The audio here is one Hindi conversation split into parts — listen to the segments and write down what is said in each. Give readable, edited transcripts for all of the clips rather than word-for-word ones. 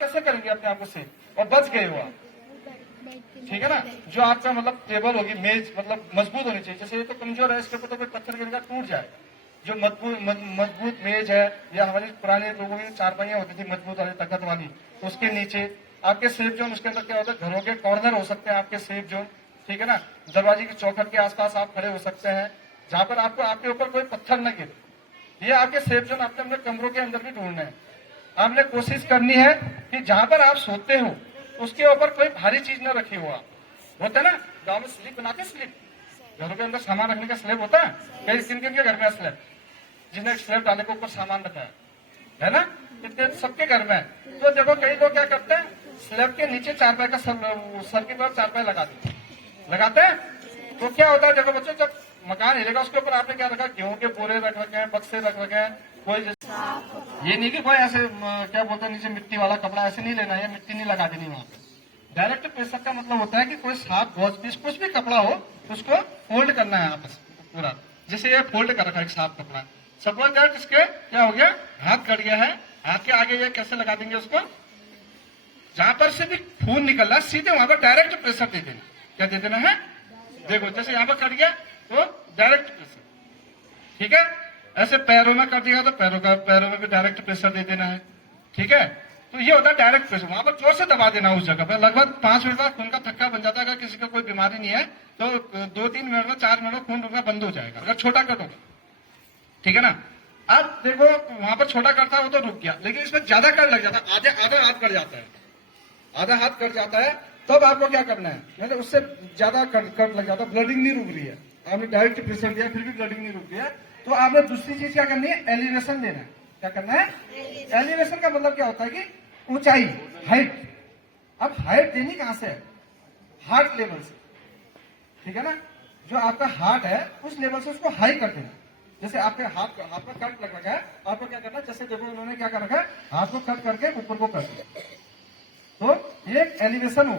कैसे करेंगे अपने आप को सेफ और बच गए हो आप, ठीक है ना। जो आपका मतलब टेबल होगी, मेज मतलब मजबूत होनी चाहिए। जैसे ये तो कमजोर है, इसके ऊपर तो कोई पत्थर गिरेगा टूट जाएगा। जो मजबूत मेज है, या हमारी पुराने लोगों की चारपाइयां होती थी मजबूत वाली तखत वाली, उसके नीचे आपके सेफ जोन, उसके अंदर क्या होता है, घरों के कॉर्नर हो सकते हैं आपके सेफ जोन, ठीक है ना। दरवाजे की चौखट के आसपास आप खड़े हो सकते हैं, जहां पर आपको आपके ऊपर कोई पत्थर न गिरे। ये आपके सेफ जोन आपने अपने कमरों के अंदर भी ढूंढना है। आपने कोशिश करनी है कि जहां पर आप सोते हो उसके ऊपर कोई भारी चीज न रखी हो। आप होता है ना गांव में स्लिप बनाते, स्लिप घरों के अंदर सामान रखने का स्लैब होता है। कई किन किन के घर में स्लैब, जिसने स्लैब डाले के ऊपर सामान रखा है ना, इतने सबके घर में है। तो देखो कई लोग क्या करते हैं, स्लैब के नीचे चारपाई का सर की तरफ चारपाई लगाते हैं। तो क्या होता है, देखो बच्चों, जब मकान हिलेगा उसके ऊपर आपने क्या रखा, गेहूं के बोरे रख रखे हैं, बक्से रख रखे हैं। कोई ये नहीं कि कोई ऐसे क्या बोलते हैं, नीचे मिट्टी वाला कपड़ा ऐसे नहीं लेना है, मिट्टी नहीं लगा देनी वहां पे। डायरेक्ट प्रेशर का मतलब होता है कि कोई साफ गॉज पीस कुछ भी कपड़ा हो उसको फोल्ड करना है आपस पूरा। जैसे ये फोल्ड कर रखा है एक साफ कपड़ा, सपोज दैट इसके क्या हो गया, हाथ कट गया है, हाथ के आगे ये कैसे लगा देंगे उसको, जहां पर से भी खून निकल रहा है सीधे वहां पर डायरेक्ट प्रेशर दे देना। क्या दे देना है, देखो जैसे यहाँ पर कट गया तो डायरेक्ट प्रेशर, ठीक है। ऐसे पैरों में कट दिया तो पैरों में भी डायरेक्ट प्रेशर दे देना है, ठीक है। तो ये होता है डायरेक्ट प्रेशर, वहां पर जोर से दबा देना उस जगह पर। लगभग 5 मिनट बाद खून का थक्का बन जाता है। अगर किसी को कोई बीमारी नहीं है तो 2-3 मिनट में 4 मिनट में खून रुकना बंद हो जाएगा, अगर छोटा कट होगा, ठीक है ना। अब देखो वहां पर छोटा कट था वो तो रुक गया, लेकिन इसमें ज्यादा कट लग जाता है, आधा हाथ कट जाता है, आधा हाथ कट जाता है, तब आपको क्या करना है, मतलब उससे ज्यादा कट लग जाता है, ब्लडिंग नहीं रुक रही है, आपने डायरेक्ट प्रेशर दिया फिर भी ब्लडिंग नहीं रुक रही है, तो आपने दूसरी चीज क्या करनी है, एलिवेशन देना है। क्या करना है, एलिवेशन का मतलब क्या होता है कि ऊंचाई, हाइट। अब हाइट देनी कहां से है, हार्ट लेवल से, ठीक है ना। जो आपका हार्ट है उस लेवल से उसको हाई कर देना। जैसे आपके हाथ पर कट लग रखा है, आपको क्या करना है, जैसे देखो उन्होंने क्या कर रखा है, हाथ को कट करके ऊपर को कर दिया, तो ये एलिवेशन हो।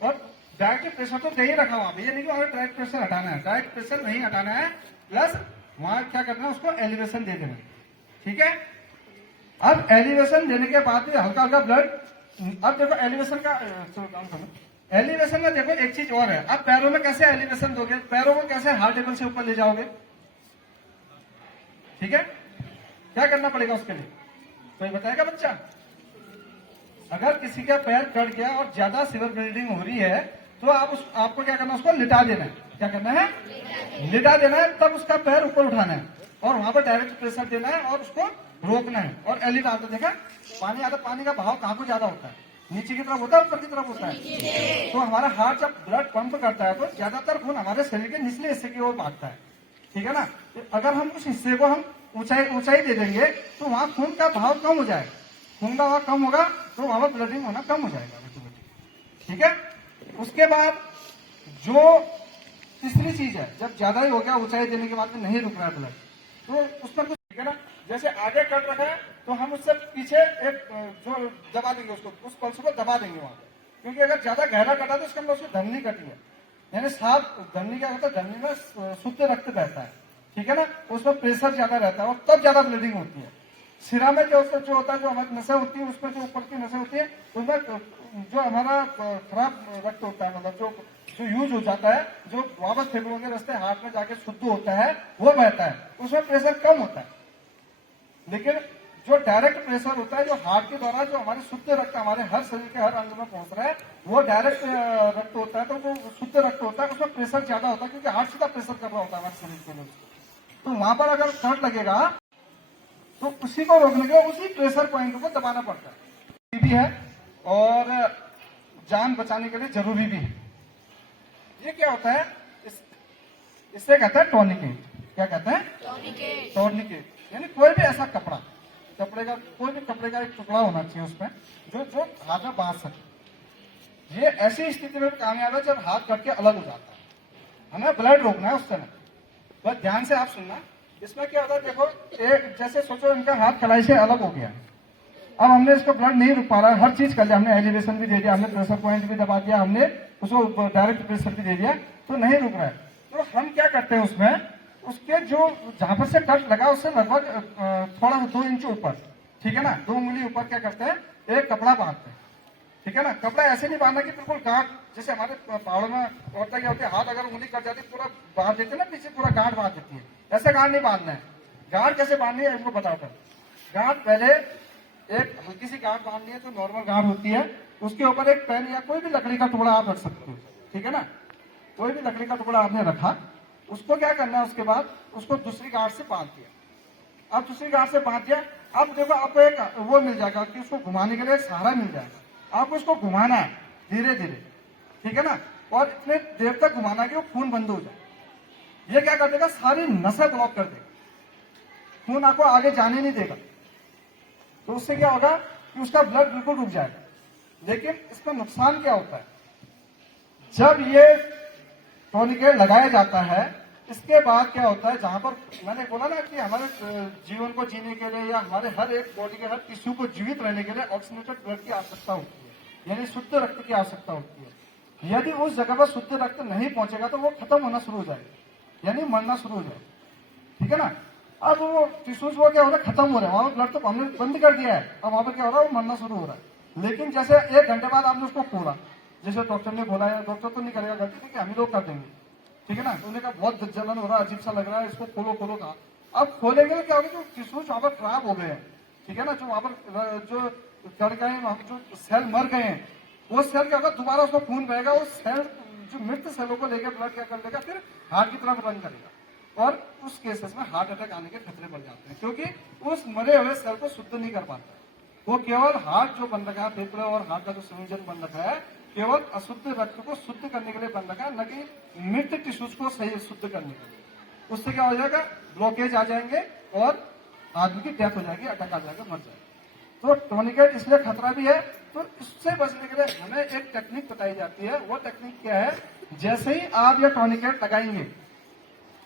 और डायरेक्ट प्रेशर तो दे ही रखा वहां पे, ये नहीं कि वहां डायरेक्ट प्रेशर हटाना है, डायरेक्ट प्रेशर नहीं हटाना है, प्लस वहां क्या करना है, उसको एलिवेशन दे देना, ठीक है। अब एलिवेशन देने के बाद भी हल्का हल्का ब्लड, अब देखो एलिवेशन का एलिवेशन में देखो एक चीज और है, अब पैरों में कैसे एलिवेशन दोगे, पैरों को कैसे हार्ट लेवल से ऊपर ले जाओगे, ठीक है। क्या करना पड़ेगा उसके लिए, कोई बताएगा बच्चा। अगर किसी का पैर कट गया और ज्यादा सीवियर ब्लीडिंग हो रही है तो आपको क्या करना है, उसको लिटा देना है। क्या करना है, लिटा देना है, तब उसका पैर ऊपर उठाना है और वहां पर डायरेक्ट प्रेशर देना है और उसको रोकना है। और एलिट आता देखा, पानी आता, पानी का बहाव कहाँ को ज्यादा होता है, नीचे की तरफ होता है ऊपर की तरफ होता है। तो हमारा हार्ट जब ब्लड पंप करता है तो ज्यादातर खून हमारे शरीर के निचले हिस्से की ओर भागता है, ठीक है ना। तो अगर हम उस हिस्से को हम ऊंचाई दे देंगे तो वहां खून का भाव कम हो जाएगा, खून का भाव कम होगा तो वहां पर ब्लडिंग होना कम हो जाएगा, ठीक है। उसके बाद जो तीसरी चीज है, जब ज्यादा ही हो गया, ऊंचाई देने के बाद में नहीं रुक रहा है ब्लड, तो उस पर कुछ, ठीक है ना। जैसे आगे कट रखा है तो हम उससे पीछे एक जो दबा देंगे, उसको उस पल्स को दबा देंगे वहां पे, क्योंकि अगर ज्यादा गहरा कटा तो उसके अंदर उसकी धमनी कटी है, यानी साफ धमनी क्या होता है, धमनी में शुद्ध रक्त बहता है, ठीक है ना, उसमें प्रेशर ज्यादा रहता है और तब ज्यादा ब्लीडिंग होती है। सिरा में जो होता है, जो हमारी नसें होती है, उसमें जो ऊपर की नसें होती है, उसमें जो हमारा खराब रक्त होता है, मतलब जो यूज हो जाता है, जो वापस फेफड़ों के रास्ते हार्ट में जाके शुद्ध होता है, वो बहता है, उसमें प्रेशर कम होता है। लेकिन जो डायरेक्ट प्रेशर होता है, जो हार्ट के द्वारा जो हमारे शुद्ध रक्त हमारे हर शरीर के हर अंग में पहुंच रहा है, वो डायरेक्ट रक्त होता है, तो वो शुद्ध रक्त होता है, उसमें प्रेशर ज्यादा होता है, क्योंकि हार्ट सीधा प्रेशर कर रहा होता है हमारे शरीर के लिए। तो वहां पर अगर कट लगेगा तो उसी को रोकने के लिए उसी प्रेशर पॉइंट को दबाना पड़ता है, भी है और जान बचाने के लिए जरूरी भी है। ये क्या होता है, इससे कहते हैं टॉर्निकेट। क्या कहते हैं, टॉर्निकेट। यानी कोई भी ऐसा कपड़े का कोई भी कपड़े का एक टुकड़ा होना चाहिए उसमें जो हाथ में बांध सके। ये ऐसी स्थिति में कामयाब है जब हाथ कट के अलग हो जाता है, हमें ब्लड रोकना है उस समय। बस ध्यान से आप सुनना, इसमें क्या होता है, देखो एक जैसे सोचो इनका हाथ कलाई से अलग हो गया, अब हमने इसको ब्लड नहीं रुक पा रहा है, हर चीज कर लिया हमने, एलिवेशन भी दे दिया हमने, प्रेशर पॉइंट भी दबा दिया हमने, उसको डायरेक्ट प्रेशर भी दे दिया, तो नहीं रुक रहा है। तो हम क्या करते हैं उसमें, उसके जो जहां पर से कट लगा उससे लगभग थोड़ा 2 इंच ऊपर, ठीक है ना, 2 उंगली ऊपर क्या करते हैं, एक कपड़ा बांधते हैं, ठीक है ना। कपड़ा ऐसे नहीं बांधना कि बिल्कुल गांठ, जैसे हमारे पहाड़ों में औरतें क्या होती है, हाथ अगर उंगली कट जाती है पूरा बांध देते हैं ना, पीछे पूरा गांठ बांध देती है, ऐसे गांठ नहीं बांधना है। गांठ कैसे बांधनी है इनको बताता हूँ। गांठ पहले एक हल्की सी गांठ बांधनी है, तो नॉर्मल गांठ होती है, उसके ऊपर एक पेन या कोई भी लकड़ी का टुकड़ा आप रख सकते हो, ठीक है ना। कोई भी लकड़ी का टुकड़ा आपने रखा, उसको क्या करना है, उसके बाद उसको दूसरी गांठ से बांध दिया। अब दूसरी गांठ से बांध दिया, अब देखो आपको एक वो मिल जाएगा कि उसको घुमाने के लिए एक सहारा मिल जाएगा। आपको उसको घुमाना है धीरे धीरे, ठीक है ना, और इतने देर तक घुमाना कि वो खून बंद हो जाए। ये क्या कर देगा, सारी नसें ब्लॉक कर देगा, खून आपको आगे जाने नहीं देगा। तो उससे क्या होगा कि उसका ब्लड बिल्कुल रुक जाएगा। लेकिन इसका नुकसान क्या होता है, जब ये टॉर्निकेट लगाया जाता है, इसके बाद क्या होता है, जहां पर मैंने बोला ना कि हमारे जीवन को जीने के लिए या हमारे हर एक बॉडी के हर टिश्यू को जीवित रहने के लिए ऑक्सीजनेटेड ब्लड की आवश्यकता होती है, यानी शुद्ध रक्त की आवश्यकता होती है। यदि उस जगह पर शुद्ध रक्त नहीं पहुंचेगा तो वो खत्म होना शुरू हो जाएगा, यानी मरना शुरू हो जाएगा, ठीक है ना। अब वो टिश्यूज वो क्या हो रहा है, खत्म हो रहा है, वहां पर ब्लड तो हमने बंद कर दिया है, अब वहां पर क्या हो रहा है, वो मरना शुरू हो रहा है। लेकिन जैसे 1 घंटे बाद आपने उसको खोला, जैसे डॉक्टर ने बोला है, डॉक्टर तो नहीं करेगा गलती, ठीक है, हम ही लोग कर देंगे, ठीक है ना। तो उन्होंने कहा बहुत जलन हो रहा है, अजीब सा लग रहा है, इसको खोलो खोलो कहा। अब खोलेंगे तो क्या होगा, जो टिश्यूज वहां पर खराब हो गए हैं, ठीक है ना, जो वहां पर जो चढ़ गए हैं, वहां पर जो सेल मर गए हैं, वो सेल क्या होगा, दोबारा उसको खून बहेगा, वो सेल जो मृत सेलों को लेकर ब्लड क्या कर लेगा, फिर हार्ट की तरफ रन करेगा, और उस केसेस में हार्ट अटैक आने के खतरे बढ़ जाते हैं, क्योंकि उस मरे हुए सेल को शुद्ध नहीं कर पाता। वो केवल हार्ट जो बन रखा है, फेफड़े और हार्ट का जो संयोजन बन रखा है, केवल अशुद्ध रक्त को शुद्ध करने के लिए बन रखा है, न कि मृत टिश्यूज को सही शुद्ध करने के लिए। उससे क्या हो जाएगा, ब्लॉकेज आ जाएंगे और आदमी की डेथ हो जाएगी, अटैक आ जाएगा, मर जाएगा। तो टॉर्निकेट इसलिए खतरा भी है। तो इससे बचने के लिए हमें एक टेक्निक बताई जाती है। वो टेक्निक क्या है, जैसे ही आप ये टॉर्निकेट लगाएंगे,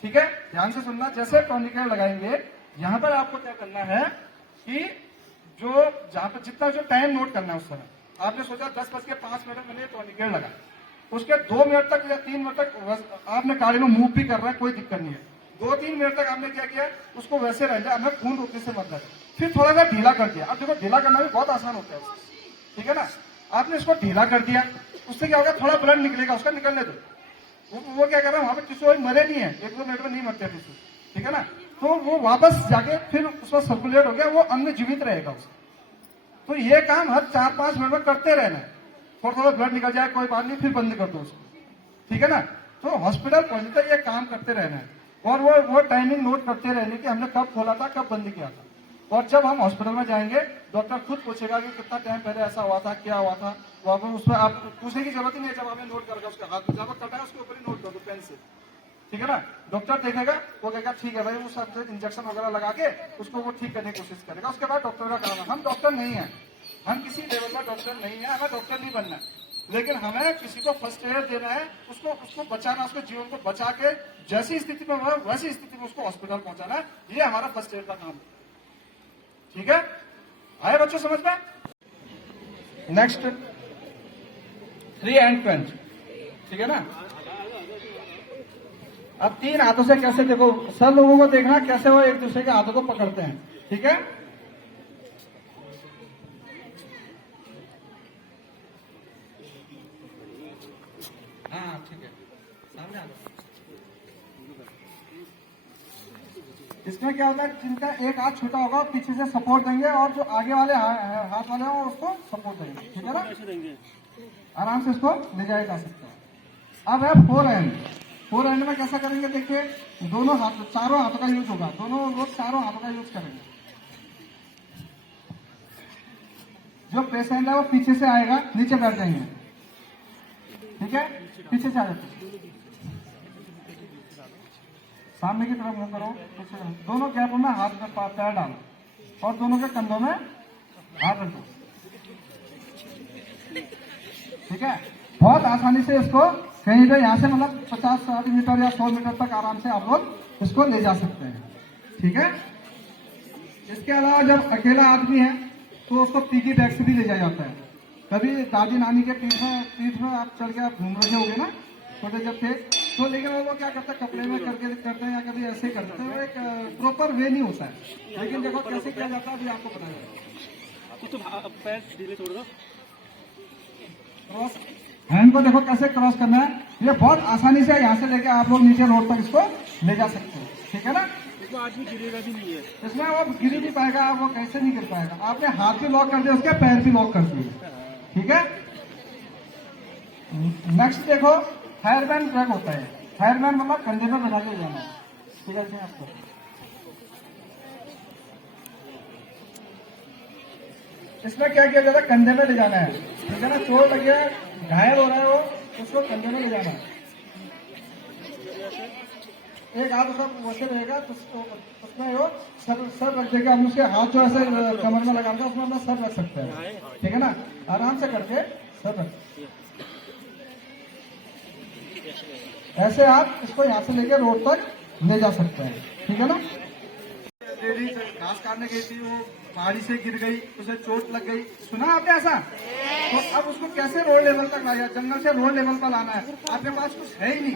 ठीक है, ध्यान से सुनना, जैसे टॉर्निकेट लगाएंगे, यहां पर आपको क्या करना है कि जो जहां पर जितना जो टाइम नोट करना है, उस समय आपने सोचा 10:05 मैंने टॉर्निकेट लगा, उसके 2 मिनट तक या 3 मिनट तक आपने गाड़ी में मूव भी कर रहा है, कोई दिक्कत नहीं है। 2-3 मिनट तक आपने क्या किया, उसको वैसे रह जाए, हमें खून रुकने से मत लगे, फिर थोड़ा सा ढीला कर दिया। अब देखो ढीला करना भी बहुत आसान होता है, ठीक है ना। आपने इसको ढीला कर दिया, उससे क्या होगा, थोड़ा ब्लड निकलेगा, उसका निकलने दो। वो क्या कर रहा है, वहां पर टिश्यू मरे नहीं है, 1-2 मिनट में नहीं मरते टिश्यू, ठीक है ना। तो वो वापस जाके फिर उसमें सर्कुलेट हो गया, वो अंग जीवित रहेगा उसका। तो ये काम हर 4-5 मिनट में करते रहना है। थोड़ा थोड़ा ब्लड निकल जाए कोई बात नहीं, फिर बंद कर दो उसको, ठीक है ना। तो हॉस्पिटल पहुंचने तक ये काम करते रहना है, और वो टाइमिंग नोट करते रहने की, हमने कब खोला था, कब बंद किया था। और जब हम हॉस्पिटल में जाएंगे, डॉक्टर खुद पूछेगा कि कितना टाइम पहले ऐसा हुआ था, क्या हुआ था, वहां पर उसमें आप पूछने की जरूरत ही नहीं है। जब आपने नोट करके उसका हाथ जब कटा है, उसके ऊपर ही नोट कर दो पेन से, ठीक है ना। डॉक्टर देखेगा, वो कहेगा ठीक है भाई, वो सब इंजेक्शन वगैरह लगा के उसको वो ठीक करने की कोशिश करेगा। उसके बाद डॉक्टर का काम है। हम डॉक्टर नहीं है, हम किसी लेवल का डॉक्टर नहीं है, हमें डॉक्टर नहीं बनना है, लेकिन हमें किसी को फर्स्ट एड देना है, उसको बचाना, उसके जीवन को बचा के जैसी स्थिति में हो वैसी स्थिति में उसको हॉस्पिटल पहुंचाना है। ये हमारा फर्स्ट एड का काम है, ठीक है। आए बच्चों समझ में। नेक्स्ट 3 हैंड पंच, ठीक है ना। अब 3 हाथों से कैसे, देखो सब लोगों को देखना कैसे वो एक दूसरे के हाथों को पकड़ते हैं, ठीक है। हाँ ठीक है, सामने आ जाओ। इसमें क्या होता है, जिनका एक हाथ छोटा होगा पीछे से सपोर्ट देंगे, और जो आगे वाले हाथ वाले हैं उसको सपोर्ट देंगे, ठीक है ना। आराम से इसको ले जाया जा सकता है। अब है 4 हैंड। 4 हैंड में कैसा करेंगे, देखिए दोनों हाथ, चारों हाथों का यूज होगा, दोनों लोग चारों हाथों का यूज करेंगे। जो पेशेंट है वो पीछे से आएगा, नीचे बैठ जाएंगे, ठीक है, पीछे से आ जाते, सामने की तरफ मुंह करो, पीछे करो। दोनों गैप में हाथ में पैर डालो, और दोनों के कंधों में हाथ रखो, ठीक है। बहुत आसानी से इसको कहीं भी यहाँ से मतलब 50-60 मीटर या 100 मीटर तक आराम से आप लोग इसको ले जा सकते हैं, ठीक है। इसके अलावा जब अकेला आदमी है तो उसको पिगी बैग से भी ले जाया जाता है। कभी दादी नानी के पीठ में आप चढ़ के आप घूम रहे होगे ना, छोटे जब थे तो, लेकिन वो क्या करते हैं, कपड़े में करके करते हैं या कभी ऐसे करते हैं, वो एक प्रॉपर वे नहीं होता है। लेकिन देखो कैसे किया जाता है, अभी आपको बताया जाएगा। तो पैर ढीले छोड़ दो। क्रॉस हैंड को देखो कैसे क्रॉस करना है। ये बहुत आसानी से यहाँ से लेके आप लोग नीचे रोड तक इसको ले जा सकते हो, ठीक है ना। इसमें आदमी गिरेगा भी नहीं है, इसमें वो गिर नहीं पाएगा, वो कैसे नहीं गिर पाएगा। आपने हाथ भी लॉक कर दिया, उसके पैर भी लॉक कर दिए, ठीक है। नेक्स्ट देखो फायरमैन ट्रक होता है। फायरमैन मतलब कंधे में बना के जाना, ठीक है आपको। इसमें क्या किया जाता है, कंधे में ले जाना है, ठीक है ना। चोट लग गया, घायल हो रहा है वो, उसको कंधे में ले जाना है। एक हाथ उसका वैसे रहेगा तो उसमें वो सर रख देगा। हम उसके हाथ जो ऐसे कमर में लगा देगा, उसमें अपना सर रख सकते हैं, ठीक है ना। आराम से करके सर रख, ऐसे आप इसको यहाँ से लेके रोड तक ले जा सकते हैं, ठीक है ना। लेडीज घास काटने गई थी, वो पहाड़ी से गिर गई, उसे चोट लग गई, सुना आपने ऐसा। तो अब उसको कैसे रोड लेवल तक लाया, जंगल से रोड लेवल पर लाना है। आपके पास कुछ है ही नहीं,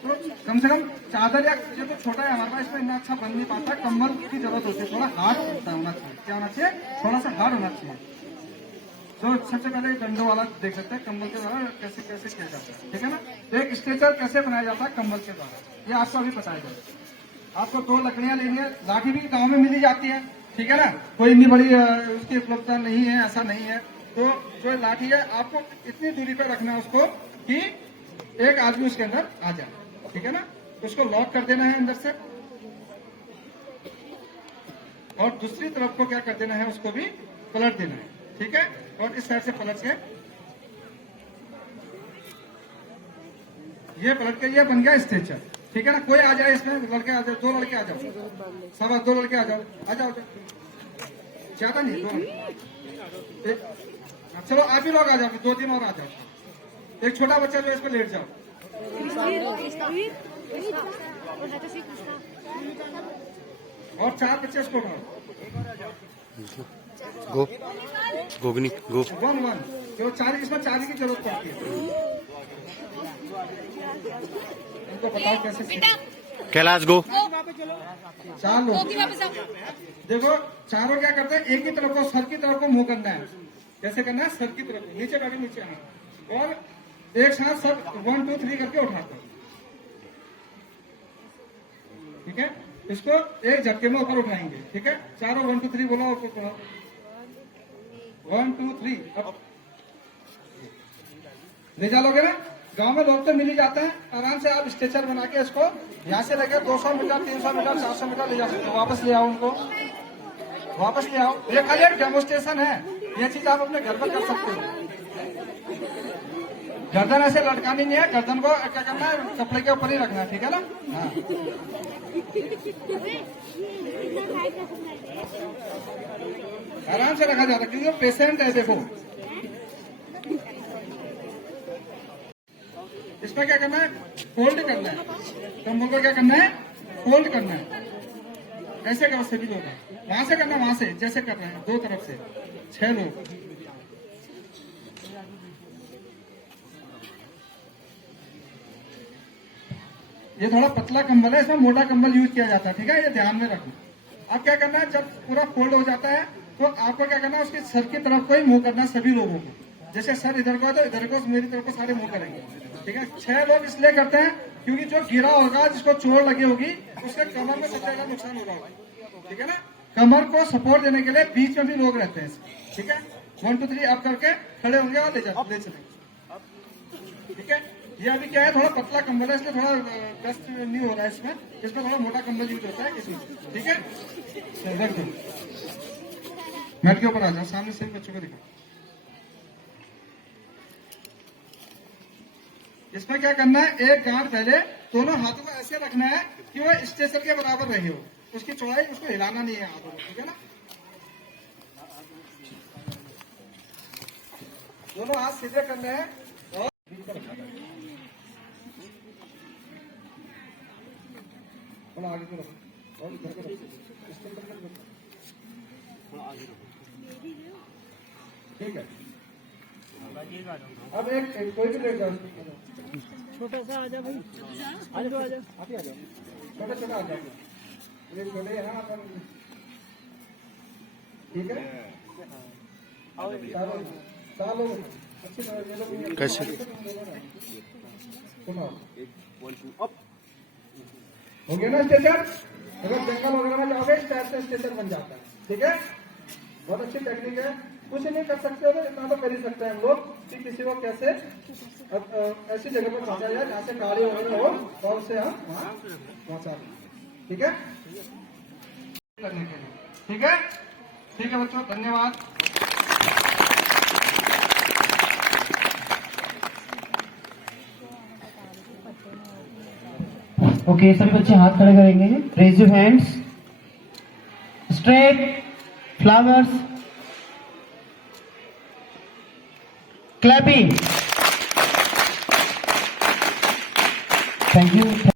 तो कम से कम चादर या ये तो छोटा है हमारे पास, इसमें इतना अच्छा बन नहीं पाता। कम्बल की जरूरत होती है, थोड़ा हार्ड होना चाहिए। क्या होना चाहिए, थोड़ा सा हार्ड होना चाहिए। तो सबसे पहले डंडों वाला देख सकते हैं कम्बल के द्वारा कैसे कैसे किया जाता है, ठीक है ना। एक स्ट्रेचर कैसे बनाया जाता है कम्बल के द्वारा, ये आपको अभी बताया जाएगा। आपको 2 लकड़ियां लेनी है, लाठी भी गांव में मिली जाती है, ठीक है ना। कोई इतनी बड़ी उसकी उपलब्धता नहीं है, ऐसा नहीं है। तो जो लाठी है आपको इतनी दूरी पर रखना है उसको कि एक आदमी उसके अंदर आ जाए, ठीक है ना। उसको लॉक कर देना है अंदर से, और दूसरी तरफ को क्या कर देना है, उसको भी पलट देना है, ठीक है। और इस साइड से पलट के ये पलट के ये बन गया स्ट्रेचर, ठीक है ना। कोई आ जाए इसमें, लड़के आ जाओ, 2 लड़के आ जाओ, सब 2 लड़के आ जाओ, आ जाओ, ज्यादा नहीं, 2। चलो आप ही लोग आ जाओ, 2-3 और आ जाओ। एक छोटा बच्चा जो है, इस पर लेट जाओ। और 4 बच्चे इसको उठाओ। गो गोगनी गो 1-1 जो 4, इसमें 4 की जरूरत पड़ती है। इनको बताओ कैसे। कैलाश गो 4 लोग देखो, चारों क्या करते हैं, एक ही तरफ को, सर की तरफ को मुंह करना है। कैसे करना है, सर की तरफ, नीचे बैठे, नीचे आना, और एक साथ सब 1 2 3 करके उठाते हैं, ठीक है। इसको एक झटके में ऊपर उठाएंगे, ठीक है। चारों 1 2 3 बोलो, ऊपर 1 2 3 अब ले जा लोगे ना। गांव में लोग तो मिल ही जाते हैं, आराम से आप स्ट्रेचर बना के इसको यहाँ से लेकर 200 मीटर 300 मीटर 400 मीटर ले जा सकते हो। वापस ले आओ उनको, वापस ले आओ। ये खाली एक डेमोस्ट्रेशन है, ये चीज आप अपने घर पर कर सकते हो। गर्दन ऐसे लटकानी नहीं है, गर्दन को क्या करना है, कपड़े के ऊपर ही रखना है, ठीक है ना। हाँ। आराम से रखा जाता है क्योंकि वो पेशेंट है। देखो इसमें क्या करना है, फोल्ड करना है, कम्बल को क्या करना है, फोल्ड करना है। ऐसे करो सभी लोग, वहां से करना, वहां से जैसे कर रहे हैं, 2 तरफ से 6 लोग। ये थोड़ा पतला कंबल है, इसमें मोटा कंबल यूज किया जाता है, ठीक है, ये ध्यान में रखना। अब क्या करना है, जब पूरा फोल्ड हो जाता है तो आपको क्या करना है, उसके सर की तरफ को ही मुंह करना है सभी लोगों को। जैसे सर इधर को है तो इधर को, मेरी तरफ को सारे मुंह करेंगे, ठीक है। 6 लोग इसलिए करते हैं क्योंकि जो गिरा होगा, जिसको चोट लगी होगी, उसके कमर में सबसे ज्यादा नुकसान होगा, ठीक है ना। कमर को सपोर्ट देने के लिए बीच में भी लोग रहते हैं, ठीक है। 1 2 3 अप करके खड़े होंगे और ले चलेंगे, ठीक है। ये अभी क्या है, थोड़ा पतला कंबल है, इसलिए थोड़ा कष्ट नहीं हो रहा है इसमें थोड़ा मोटा कंबल यूज होता है इसमें, ठीक है। रख दो, मैट के ऊपर आ जाओ, सामने से बच्चों को दिखाओ। इसमें क्या करना है, एक गांठ पहले दोनों हाथों को ऐसे रखना है कि वो स्टेशन के बराबर रही हो, उसकी चौड़ाई, उसको हिलाना नहीं है हाथों को, ठीक है ना। दोनों हाथ सीधे करने हैं और थोड़ा आगे को रखो, और इधर को रखो, ठीक है। अब एक कोई भी लेट जाओ, छोटा सा आ जा भाई, आ जाओ, आ जाओ, आप ही आ जाओ, छोटा छोटा आ जाओ, ये छोटे हैं ना अपन, ठीक है। सालों अच्छी तरह ये लोग कैसे? सुनो हो गया ना स्टेशन। अगर जंगल वगैरह में जाओगे इस टाइप से स्टेशन बन जाता है। ठीक है, बहुत अच्छी टेक्निक है। कुछ नहीं कर सकते हो तो इतना तो कर ही सकते हैं हम लोग कि किसी को कैसे ऐसी जगह पर पहुंचा जाए जहाँ से गाड़ी वगैरह हो और उसे हम वहाँ पहुंचा दें। ठीक है, करने के लिए। ठीक है, ठीक है बच्चों, धन्यवाद। ओके, सभी बच्चे हाथ खड़े करेंगे। Raise your hands straight, flowers, clapping. Thank you.